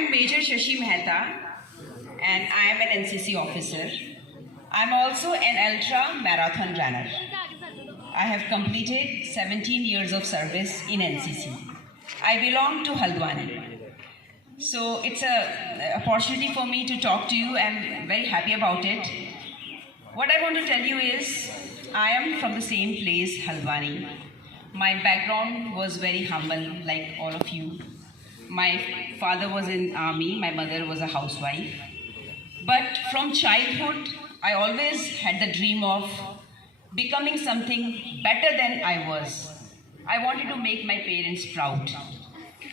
am Major Shashi Mehta and I am an NCC officer. I am also an ultra marathon runner. I have completed 17 years of service in NCC. I belong to Haldwani. So it's an opportunity for me to talk to you. I'm very happy about it. What I want to tell you is, I am from the same place, Haldwani. My background was very humble, like all of you. My father was in army, my mother was a housewife. But from childhood, I always had the dream of becoming something better than I was. I wanted to make my parents proud.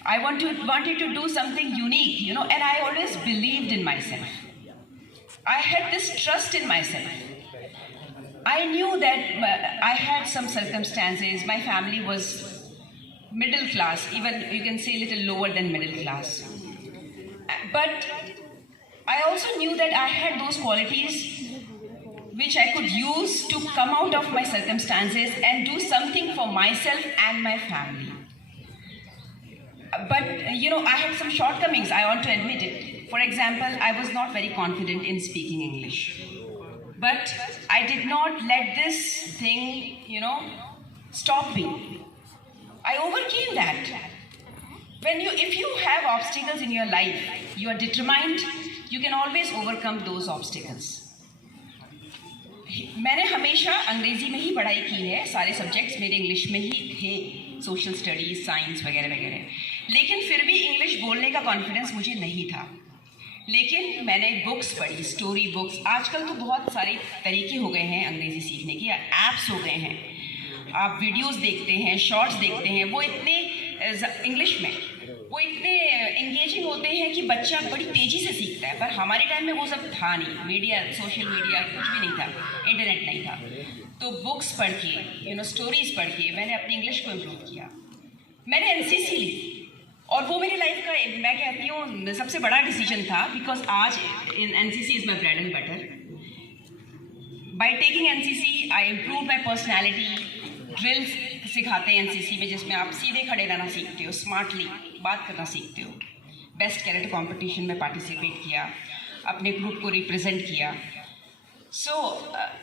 I wanted to do something unique, and I always believed in myself. I had this trust in myself. I knew that I had some circumstances. My family was middle class, even you can say a little lower than middle class. But I also knew that I had those qualities which I could use to come out of my circumstances and do something for myself and my family. But, I had some shortcomings, I want to admit it. For example, I was not very confident in speaking English. But I did not let this thing, stop me. I overcame that. If you have obstacles in your life, you are determined, you can always overcome those obstacles. मैंने हमेशा अंग्रेजी में ही पढ़ाई की है, सारे subjects मेरे English में ही थे, सोशल स्टडीज, साइंस वगैरह वगैरह. लेकिन फिर भी इंग्लिश बोलने का कॉन्फिडेंस मुझे नहीं था. लेकिन मैंने बुक्स पढ़ी, स्टोरी बुक्स. आजकल तो बहुत सारे तरीके हो गए हैं अंग्रेजी सीखने के, ऐप्स हो गए हैं. आप वीडियोस देखते हैं, शॉर्ट्स देखते हैं, वो इतने इंग्लिश में वो इतने एंगेजिंग होते हैं कि बच्चा बड़ी तेज़ी से सीखता है. पर हमारे टाइम में वो सब था नहीं. मीडिया, सोशल मीडिया कुछ भी नहीं था, इंटरनेट नहीं था. तो बुक्स पढ़ के, स्टोरीज पढ़ के मैंने अपनी इंग्लिश को इम्प्रूव किया. मैंने एनसीसी ली और वो मेरी लाइफ का, मैं कहती हूँ, सबसे बड़ा डिसीजन था. बिकॉज आज NCC is my bread and butter. By taking NCC I improve my personality. Drills सिखाते हैं एनसीसी में, जिसमें आप सीधे खड़े रहना सीखते हो, स्मार्टली बात करना सीखते हो. बेस्ट कैरेट कंपटीशन में पार्टिसिपेट किया, अपने ग्रुप को रिप्रेजेंट किया. सो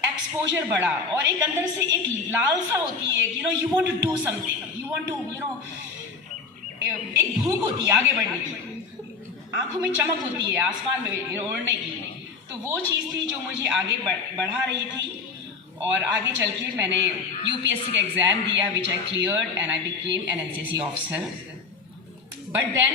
एक्सपोजर बढ़ा और एक अंदर से एक लालसा होती है, you want to do something, you want to, एक भूख होती है आगे बढ़ने की, आंखों में चमक होती है आसमान में उड़ने की. तो वो चीज़ थी जो मुझे आगे बढ़ा रही थी. और आगे चल के मैंने यूपीएससी का एग्ज़ाम दिया, which I cleared and I became an NCC officer. But then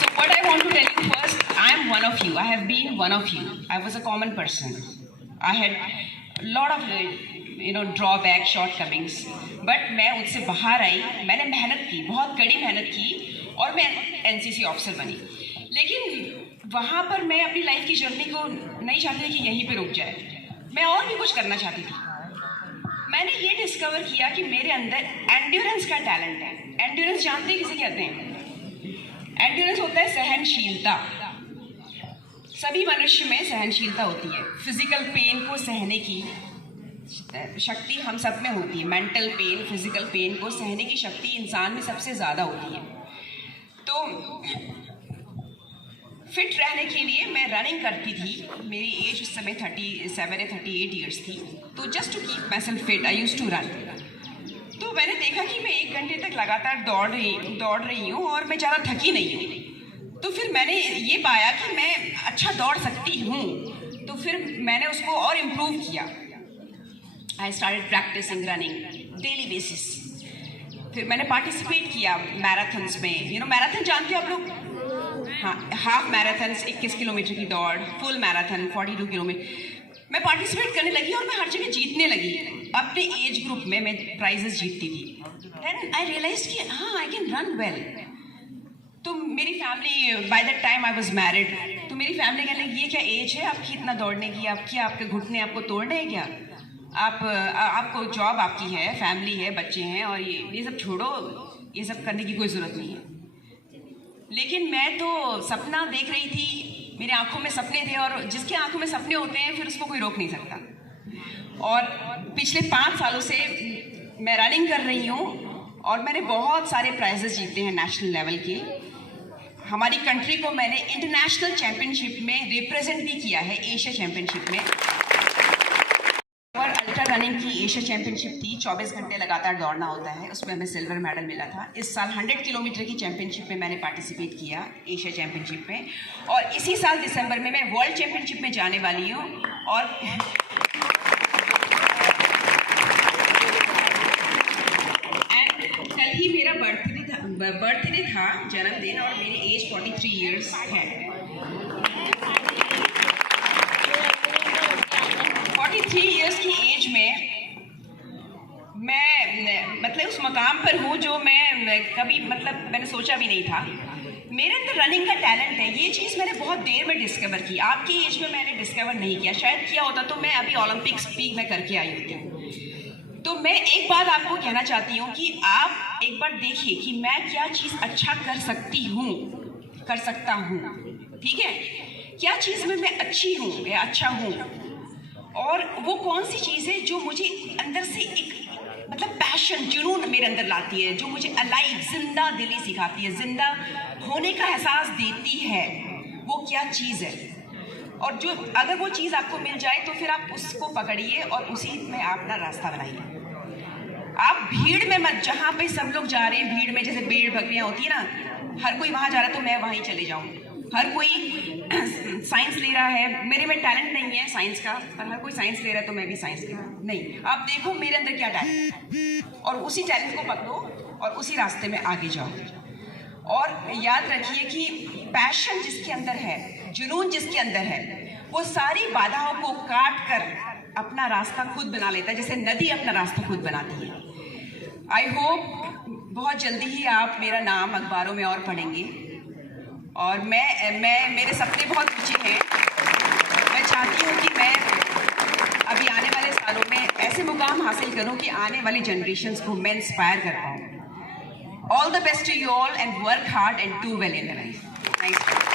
so what I want to tell you first, I am one of you. I have been one of you. I was a common person. I had a lot of drawback, shortcomings. But मैं उससे बाहर आई. मैंने मेहनत की, बहुत कड़ी मेहनत की और मैं एनसीसी ऑफिसर बनी. लेकिन वहाँ पर मैं अपनी लाइफ की जर्नी को नहीं चाहती थी कि यहीं पे रुक जाए. मैं और भी कुछ करना चाहती थी. मैंने ये डिस्कवर किया कि मेरे अंदर एंड्योरेंस का टैलेंट है. एंड्योरेंस जानते हैं किसे कहते हैं? एंड्योरेंस होता है सहनशीलता. सभी मनुष्य में सहनशीलता होती है. फिजिकल पेन को सहने की शक्ति हम सब में होती है. मेंटल पेन, फिजिकल पेन को सहने की शक्ति इंसान में सबसे ज़्यादा होती है. तो फिट रहने के लिए मैं रनिंग करती थी. मेरी एज उस समय 37 या 38 ईयर्स थी. तो just to keep myself fit I use to run. तो मैंने देखा कि मैं 1 घंटे तक लगातार दौड़ रही हूँ और मैं ज़्यादा थकी नहीं हूँ. तो फिर मैंने ये पाया कि मैं अच्छा दौड़ सकती हूँ. तो फिर मैंने उसको और इम्प्रूव किया. I started practising running daily basis. फिर मैंने पार्टिसिपेट किया मैराथन्स में. मैराथन जानते हो आप लोग? हाँ, हाफ मैराथन 21 किलोमीटर की दौड़, फुल मैराथन 42 किलोमीटर. मैं पार्टिसिपेट करने लगी और मैं हर जगह जीतने लगी. अपने एज ग्रुप में मैं प्राइजेस जीतती थी. देन आई रियलाइज कि हाँ, आई कैन रन वेल. तो मेरी family, by that time I was married, तो मेरी फैमिली कहने लगी, ये क्या एज है आपकी इतना दौड़ने की? आपके घुटने आपको तोड़ने हैं क्या? आपको जॉब आपकी है, फैमिली है, बच्चे हैं, और ये सब छोड़ो, ये सब करने की कोई ज़रूरत नहीं है. लेकिन मैं तो सपना देख रही थी, मेरी आंखों में सपने थे, और जिसके आंखों में सपने होते हैं फिर उसको कोई रोक नहीं सकता. और पिछले 5 सालों से मैं रनिंग कर रही हूँ और मैंने बहुत सारे प्राइजेस जीते हैं नेशनल लेवल के। हमारी कंट्री को मैंने इंटरनेशनल चैम्पियनशिप में रिप्रेजेंट भी किया है, एशिया चैम्पियनशिप में। और अल्ट्रा रनिंग की एशिया चैम्पियनशिप थी, 24 घंटे लगातार दौड़ना होता है, उसमें हमें सिल्वर मेडल मिला था। इस साल 100 किलोमीटर की चैम्पियनशिप में मैंने पार्टिसिपेट किया, एशिया चैम्पियनशिप में। और इसी साल दिसंबर में मैं वर्ल्ड चैम्पियनशिप में जाने वाली हूँ। और कल ही मेरा बर्थडे था, जन्मदिन, और मेरी एज 43 इयर्स है। 43 इयर्स की एज में मैं मतलब उस मकाम पर हूँ जो मैं कभी मैंने सोचा भी नहीं था। मेरे अंदर रनिंग का टैलेंट है, ये चीज़ मैंने बहुत देर में डिस्कवर की। आपकी एज में मैंने डिस्कवर नहीं किया, शायद किया होता तो मैं अभी ओलंपिक्स पीक में करके आई होती। तो मैं एक बात आपको कहना चाहती हूँ कि आप एक बार देखिए कि मैं क्या चीज़ अच्छा कर सकता हूँ, ठीक है? क्या चीज़ में मैं अच्छी हूँ या अच्छा हूँ, और वो कौन सी चीज़ है जो मुझे अंदर से एक पैशन, जुनून मेरे अंदर लाती है, जो मुझे अलाइव, जिंदा दिली सिखाती है, जिंदा होने का एहसास देती है। वो क्या चीज़ है? और जो अगर वो चीज़ आपको मिल जाए तो फिर आप उसको पकड़िए और उसी में अपना रास्ता बनाइए। आप भीड़ में मत, जहाँ पे सब लोग जा रहे हैं भीड़ में, जैसे भीड़ बकरियाँ होती है ना, हर कोई वहाँ जा रहा है तो मैं वहीं चले जाऊँ। हर कोई साइंस ले रहा है, मेरे में टैलेंट नहीं है साइंस का, पर हर कोई साइंस ले रहा है तो मैं भी साइंस ले रहा हूँ। नहीं, आप देखो मेरे अंदर क्या टैलेंट है और उसी टैलेंट को पकड़ो और उसी रास्ते में आगे जाओ। और याद रखिए कि पैशन जिसके अंदर है, जुनून जिसके अंदर है, वो सारी बाधाओं को काट कर अपना रास्ता खुद बना लेता है, जैसे नदी अपना रास्ता खुद बनाती है। आई होप बहुत जल्दी ही आप मेरा नाम अखबारों में और पढ़ेंगे। और मैं मेरे सपने बहुत ऊंचे हैं। मैं चाहती हूँ कि मैं अभी आने वाले सालों में ऐसे मुकाम हासिल करूँ कि आने वाली जनरेशन्स को मैं इंस्पायर कर पाऊँ। All the best to you all and work hard and do well in life. Thanks.